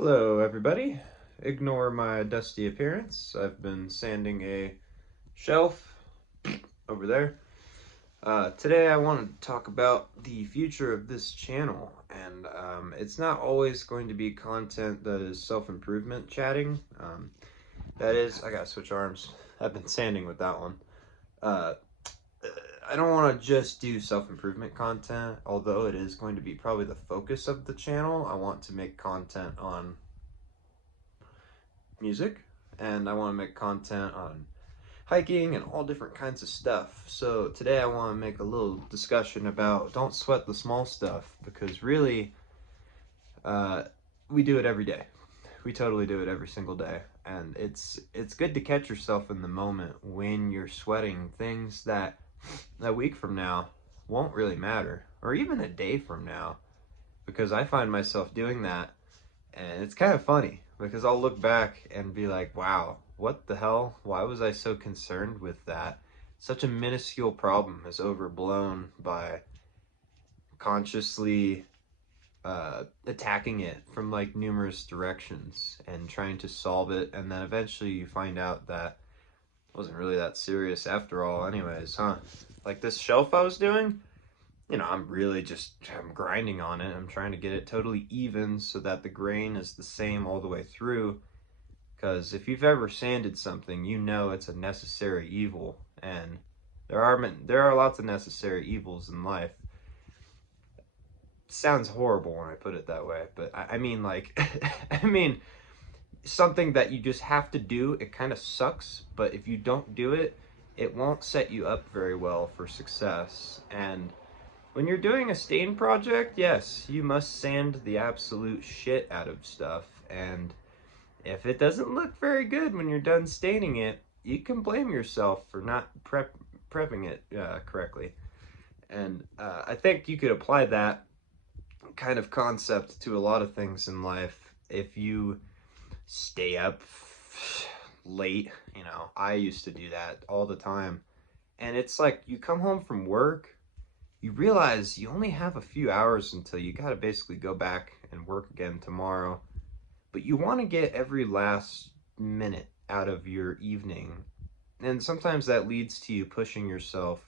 Hello, everybody. Ignore my dusty appearance. I've been sanding a shelf over there. Today, I wanted to talk about the future of this channel, and it's not always going to be content that is self-improvement chatting. That is, I gotta switch arms. I've been sanding with that one. Uh, I don't want to just do self-improvement content, although it is going to be probably the focus of the channel. I want to make content on music, and I want to make content on hiking and all different kinds of stuff. So today I want to make a little discussion about don't sweat the small stuff, because really uh, we do it every day. We totally do it every single day, and it's good to catch yourself in the moment when you're sweating things that a week from now won't really matter, or even a day from now, because I find myself doing that. And it's kind of funny because I'll look back and be like, wow, what the hell? Why was I so concerned with that? Such a minuscule problem is overblown by consciously attacking it from like numerous directions and trying to solve it. And then eventually you find out that it wasn't really that serious after all, anyways, huh? Like this shelf I was doing, I'm grinding on it. I'm trying to get it totally even so that the grain is the same all the way through. Because if you've ever sanded something, you know it's a necessary evil, and there are lots of necessary evils in life. It sounds horrible when I put it that way, but I mean like, I mean something that you just have to do. It kind of sucks, but if you don't do it, it won't set you up very well for success. And when you're doing a stain project, yes, you must sand the absolute shit out of stuff. And if it doesn't look very good when you're done staining it, you can blame yourself for not prepping it correctly. And I think you could apply that kind of concept to a lot of things in life. If you stay up late, I used to do that all the time. And it's like you come home from work, you realize you only have a few hours until you gotta basically go back and work again tomorrow. But you want to get every last minute out of your evening. And sometimes that leads to you pushing yourself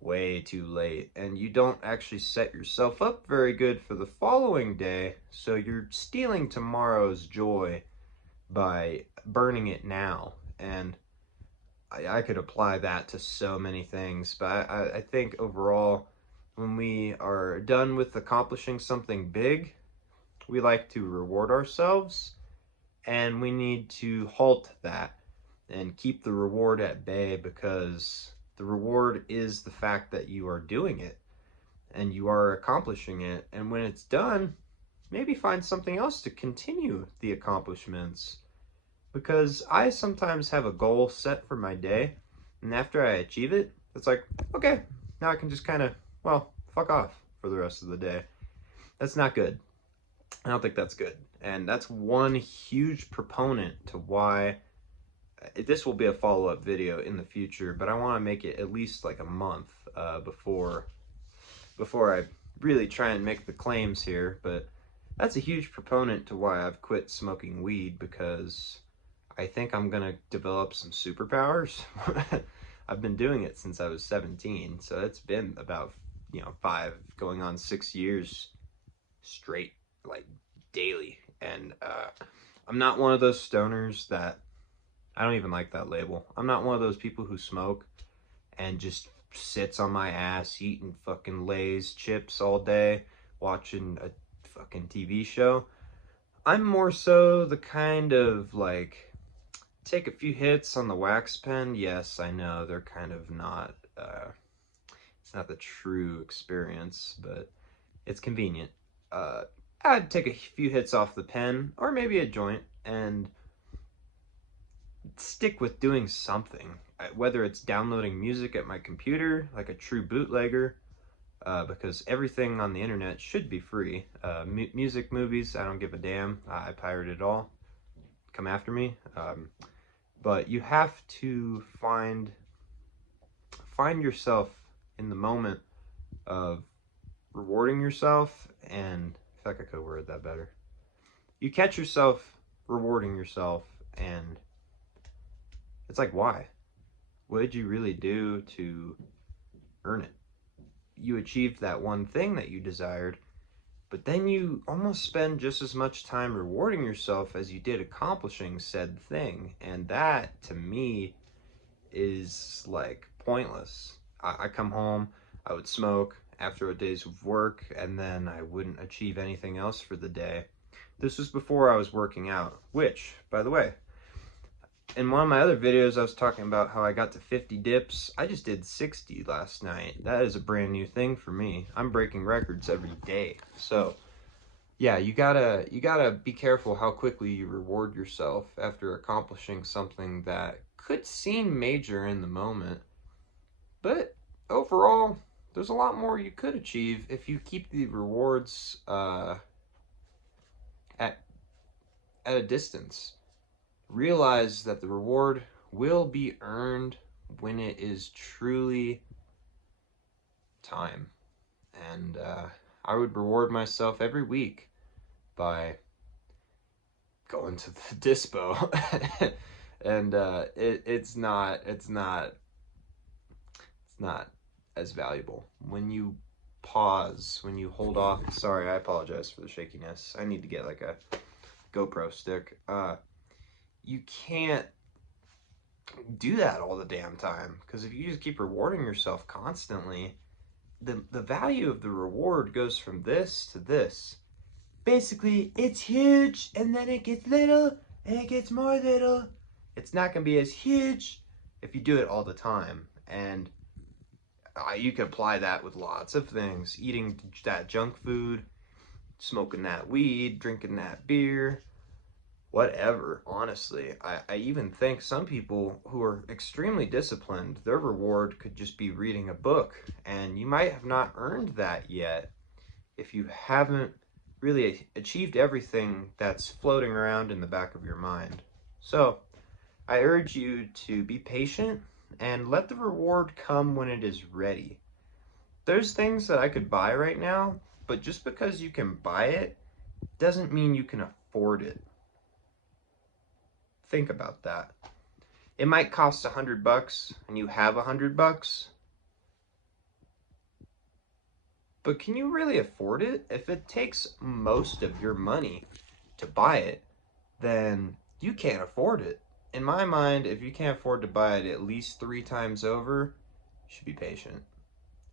way too late. And you don't actually set yourself up very good for the following day. So you're stealing tomorrow's joy by burning it now. And I could apply that to so many things. But I think overall, when we are done with accomplishing something big, we like to reward ourselves, and we need to halt that and keep the reward at bay, because the reward is the fact that you are doing it and you are accomplishing it. And when it's done, maybe find something else to continue the accomplishments, because I sometimes have a goal set for my day, and after I achieve it, it's like, okay, now I can just kind of, well, fuck off for the rest of the day. That's not good. I don't think that's good. And that's one huge proponent to why this will be a follow-up video in the future, but I want to make it at least like a month before I really try and make the claims here. But that's a huge proponent to why I've quit smoking weed, because I think I'm gonna develop some superpowers. I've been doing it since I was 17, so it's been about 5 going on 6 years straight, like daily. And I'm not one of those stoners that, I don't even like that label. I'm not one of those people who smoke and just sits on my ass eating fucking Lay's chips all day, watching a fucking TV show. I'm more so the kind of like, take a few hits on the wax pen. Yes, I know they're kind of not, it's not the true experience, but it's convenient. Uh, I'd take a few hits off the pen, or maybe a joint, and stick with doing something. Whether it's downloading music at my computer, like a true bootlegger, because everything on the internet should be free. Music, movies, I don't give a damn. I pirate it all. Come after me. But you have to find yourself in the moment of rewarding yourself, and I feel like I could word that better. You catch yourself rewarding yourself, and it's like, why? What did you really do to earn it? You achieved that one thing that you desired, but then you almost spend just as much time rewarding yourself as you did accomplishing said thing. And that, to me, is like pointless. I come home, I would smoke after a day's of work, and then I wouldn't achieve anything else for the day. This was before I was working out, which, by the way, in one of my other videos, I was talking about how I got to 50 dips. I just did 60 last night. That is a brand new thing for me. I'm breaking records every day. So, yeah, you gotta be careful how quickly you reward yourself after accomplishing something that could seem major in the moment. But overall, there's a lot more you could achieve if you keep the rewards at a distance. Realize that the reward will be earned when it is truly time. And I would reward myself every week by going to the dispo. And it's not as valuable when you pause, when you hold off. Sorry, I apologize for the shakiness. I need to get like a GoPro stick. You can't do that all the damn time, because if you just keep rewarding yourself constantly, the value of the reward goes from this to this. Basically, it's huge, and then it gets little, and it gets more little. It's not going to be as huge if you do it all the time. And you can apply that with lots of things. Eating that junk food, smoking that weed, drinking that beer, whatever. Honestly, I even think some people who are extremely disciplined, their reward could just be reading a book. And you might have not earned that yet if you haven't really achieved everything that's floating around in the back of your mind. So I urge you to be patient and let the reward come when it is ready. There's things that I could buy right now, but just because you can buy it doesn't mean you can afford it. Think about that. It might cost $100 and you have $100, but can you really afford it? If it takes most of your money to buy it, then you can't afford it. In my mind, if you can't afford to buy it at least 3 times over, you should be patient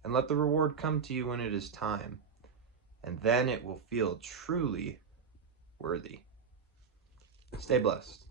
and let the reward come to you when it is time. And then it will feel truly worthy. Stay blessed.